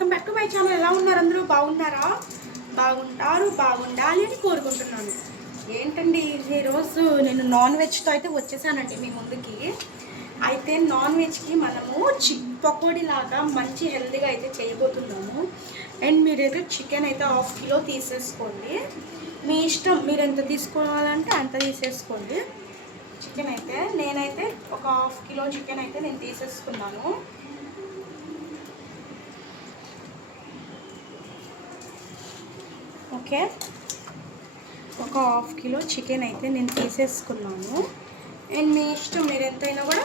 Welcome back to my channel. ఎలా ఉన్నారు అందరూ? బాగున్నారా? బాగుంటారు, బాగుండాలి అని కోరుకుంటున్నాను. ఏంటండి ఈరోజు నేను నాన్ వెజ్తో అయితే వచ్చేసానండి మీ ముందుకి. అయితే నాన్ వెజ్కి మనము పకోడీ లాగా మంచి హెల్తీగా అయితే చేయబోతున్నాము. అండ్ మీరైతే చికెన్ అయితే 1/2 కిలో తీసేసుకోండి. మీ ఇష్టం, మీరు ఎంత తీసుకోవాలంటే అంత తీసేసుకోండి. చికెన్ అయితే నేనైతే ఒక 1/2 కిలో చికెన్ అయితే నేను తీసేసుకున్నాను. ఓకే, ఒక 1/2 కిలో చికెన్ అయితే నేను తీసేసుకున్నాను. అండ్ మీ ఇష్టం, మీరు ఎంతైనా కూడా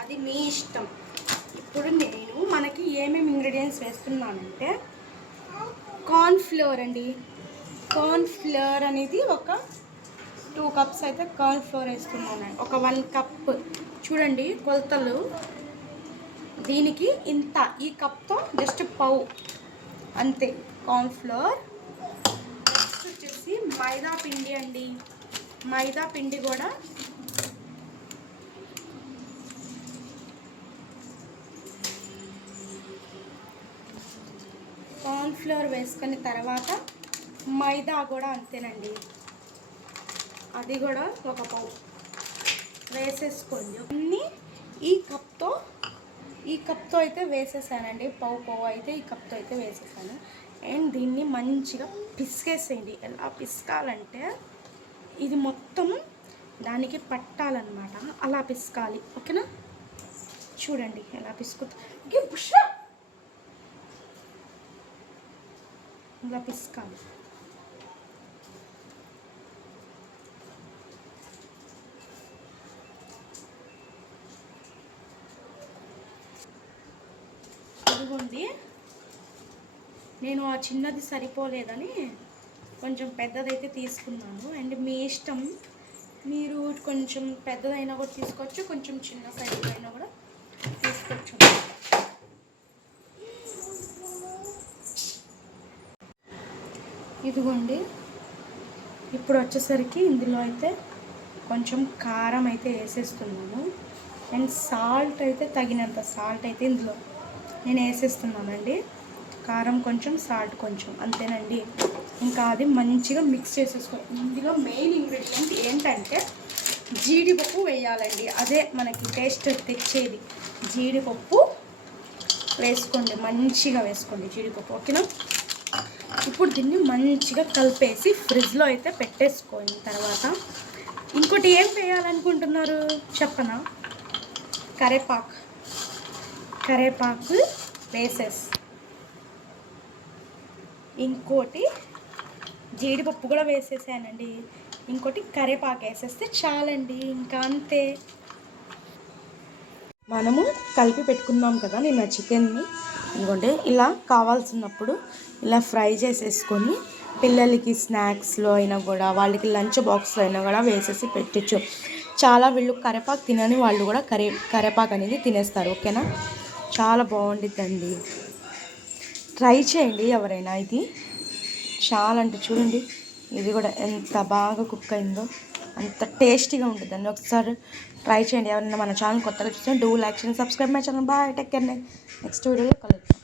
అది మీ ఇష్టం. ఇప్పుడు నేను మనకి ఏమేమి ఇంగ్రీడియంట్స్ వేస్తున్నానంటే కార్న్ ఫ్లోర్ అండి. కార్న్ ఫ్లోర్ అనేది ఒక 2 కప్స్ అయితే కార్న్ ఫ్లోర్ వేస్తున్నాను. ఒక 1 కప్ చూడండి కొలతలు. దీనికి ఇంత, ఈ కప్తో జస్ట్ పావు అంతే కార్న్ ఫ్లోర్. నెక్స్ట్ వచ్చేసి మైదా పిండి అండి. మైదా పిండి కూడా కార్న్ ఫ్లోర్ వేసుకున్న తర్వాత మైదా కూడా అంతేనండి, అది కూడా ఒక పావు వేసేసుకోండి. అన్నీ ఈ కప్తో అయితే వేసేసానండి. పావు అయితే ఈ కప్తో అయితే వేసేసాను. అండ్ దీన్ని మంచిగా పిసికేసేయండి. ఎలా పిసకాలంటే ఇది మొత్తం దానికి పట్టాలన్నమాట, అలా పిసకాలి. ఓకేనా? చూడండి ఎలా పిసుకుతా, ఇలా పిసకాలి. ఇదిగోండి, నేను ఆ చిన్నది సరిపోలేదని కొంచెం పెద్దదైతే తీసుకున్నాను. అండ్ మీ ఇష్టం, మీరు కొంచెం పెద్దదైనా కూడా తీసుకోవచ్చు, కొంచెం చిన్న సైజు అయినా కూడా తీసుకోవచ్చు. ఇదిగోండి, ఇప్పుడు వచ్చేసరికి ఇందులో అయితే కొంచెం కారం అయితే వేసేస్తున్నాను. అండ్ సాల్ట్ అయితే తగినంత సాల్ట్ అయితే ఇందులో నేను వేసేస్తున్నానండి. కారం కొంచెం, సాల్ట్ కొంచెం, అంతేనండి. ఇంకా అది మంచిగా మిక్స్ చేసేసుకోవాలి. ఇందులో మెయిన్ ఇంగ్రీడియంట్ ఏంటంటే జీడిపప్పు వేయాలండి. అదే మనకి టేస్ట్ తెచ్చేది. జీడిపప్పు వేసుకోండి, మంచిగా వేసుకోండి జీడిపప్పు. ఓకేనా? ఇప్పుడు దీన్ని మంచిగా కలిపేసి ఫ్రిడ్జ్లో అయితే పెట్టేసుకోండి. తర్వాత ఇంకోటి ఏం వేయాలనుకుంటున్నారు చెప్పనా? కరేపాకు వేసేసి, ఇంకోటి జీడిపప్పు కూడా వేసేసానండి. ఇంకోటి కరేపాకు వేసేస్తే చాలండి, ఇంకా అంతే. మనము కలిపి పెట్టుకున్నాం కదా నేను చికెన్ని. ఇంకోటి ఇలా కావాల్సినప్పుడు ఇలా ఫ్రై చేసేసుకొని పిల్లలకి స్నాక్స్లో అయినా కూడా, వాళ్ళకి లంచ్ బాక్స్లో అయినా కూడా వేసేసి పెట్టచ్చు. చాలా వీళ్ళు కరేపాకు తినని వాళ్ళు కూడా కరేపాకు అనేది తినేస్తారు. ఓకేనా? చాలా బాగుండిద్దండి, ట్రై చేయండి ఎవరైనా. ఇది చాలా అంటే చూడండి, ఇది కూడా ఎంత బాగా కుక్ అయిందో, అంత టేస్టీగా ఉంటుందండి. ఒకసారి ట్రై చేయండి. ఎవరైనా మన ఛానల్ కొత్తగా చూస్తే డూ లైక్ చేయండి, subscribe my channel. Bye, take care. Next వీడియోలో కలుద్దాం.